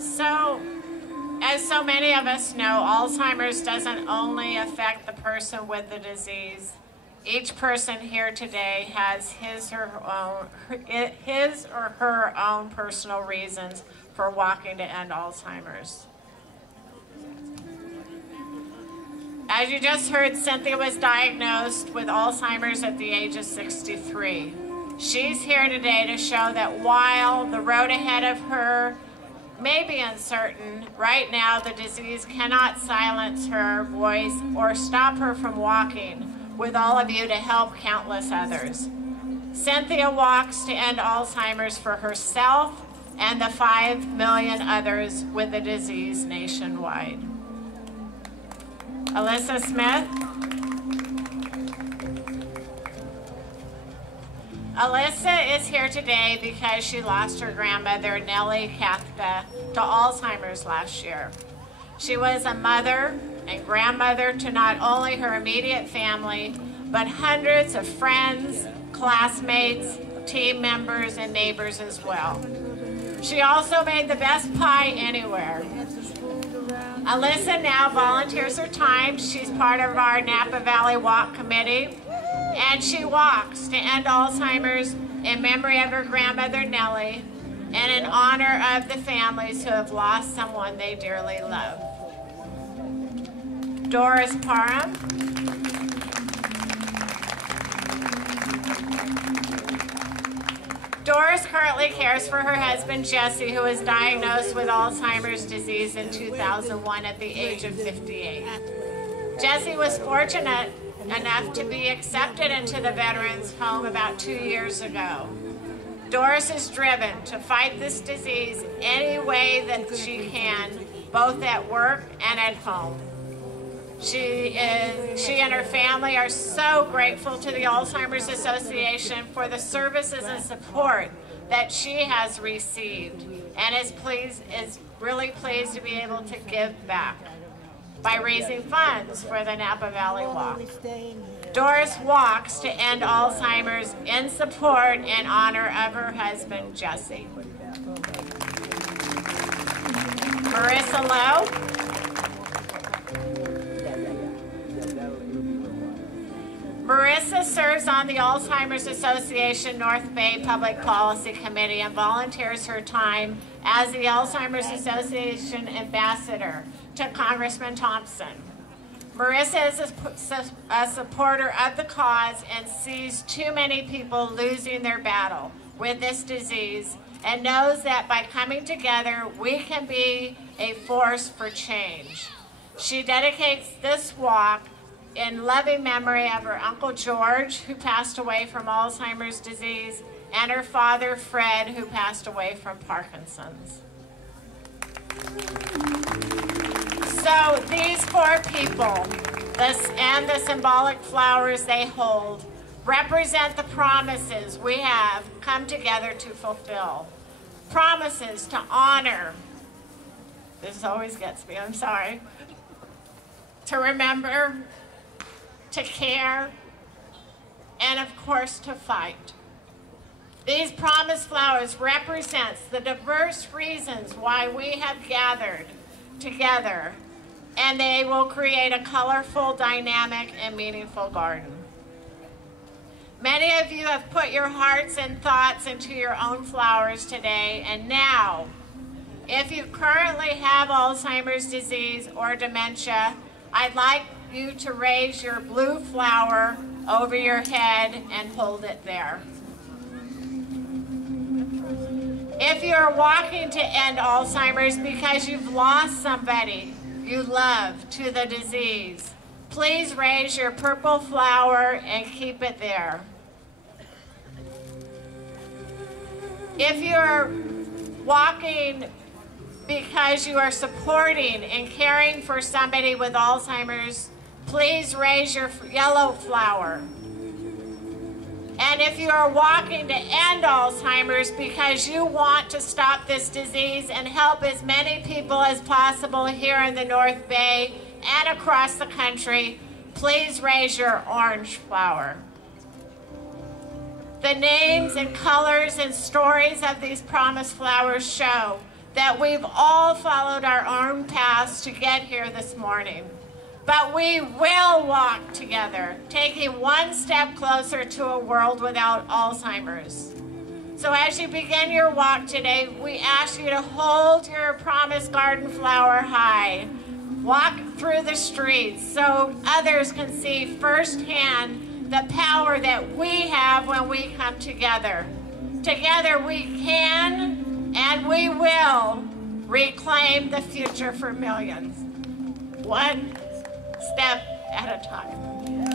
So, as so many of us know, Alzheimer's doesn't only affect the person with the disease. Each person here today has his or her own personal reasons for walking to end Alzheimer's. As you just heard, Cynthia was diagnosed with Alzheimer's at the age of 63. She's here today to show that while the road ahead of her may be uncertain, right now the disease cannot silence her voice or stop her from walking with all of you to help countless others. Cynthia walks to end Alzheimer's for herself and the 5 million others with the disease nationwide. Alyssa Smith. Alyssa is here today because she lost her grandmother, Nellie Kathka, to Alzheimer's last year. She was a mother and grandmother to not only her immediate family, but hundreds of friends, classmates, team members, and neighbors as well. She also made the best pie anywhere. Alyssa now volunteers her time. She's part of our Napa Valley Walk Committee, and she walks to end Alzheimer's in memory of her grandmother, Nellie, and in honor of the families who have lost someone they dearly love. Doris Parham. Doris currently cares for her husband, Jesse, who was diagnosed with Alzheimer's disease in 2001 at the age of 58. Jesse was fortunate enough to be accepted into the Veterans Home about 2 years ago. Doris is driven to fight this disease any way that she can, both at work and at home. She and her family are so grateful to the Alzheimer's Association for the services and support that she has received, and is really pleased to be able to give back by raising funds for the Napa Valley Walk. Doris walks to end Alzheimer's in support and honor of her husband, Jesse. Marissa Lowe. Marissa serves on the Alzheimer's Association North Bay Public Policy Committee and volunteers her time as the Alzheimer's Association ambassador to Congressman Thompson. Marissa is a supporter of the cause and sees too many people losing their battle with this disease, and knows that by coming together, we can be a force for change. She dedicates this walk in loving memory of her Uncle George, who passed away from Alzheimer's disease, and her father, Fred, who passed away from Parkinson's. So these 4 people, and the symbolic flowers they hold, represent the promises we have come together to fulfill. Promises to honor, this always gets me, I'm sorry, to remember, to care, and of course to fight. These promise flowers represents the diverse reasons why we have gathered together, and they will create a colorful, dynamic, and meaningful garden. Many of you have put your hearts and thoughts into your own flowers today, and now, if you currently have Alzheimer's disease or dementia, I'd like you to raise your blue flower over your head and hold it there. If you're walking to end Alzheimer's because you've lost somebody you love to the disease, please raise your purple flower and keep it there. If you're walking because you are supporting and caring for somebody with Alzheimer's, please raise your yellow flower. And if you are walking to end Alzheimer's because you want to stop this disease and help as many people as possible here in the North Bay and across the country, please raise your orange flower. The names and colors and stories of these promise flowers show that we've all followed our own paths to get here this morning. But we will walk together, taking one step closer to a world without Alzheimer's. So as you begin your walk today, we ask you to hold your promised garden flower high. Walk through the streets so others can see firsthand the power that we have when we come together. Together we can and we will reclaim the future for millions. One step at a time.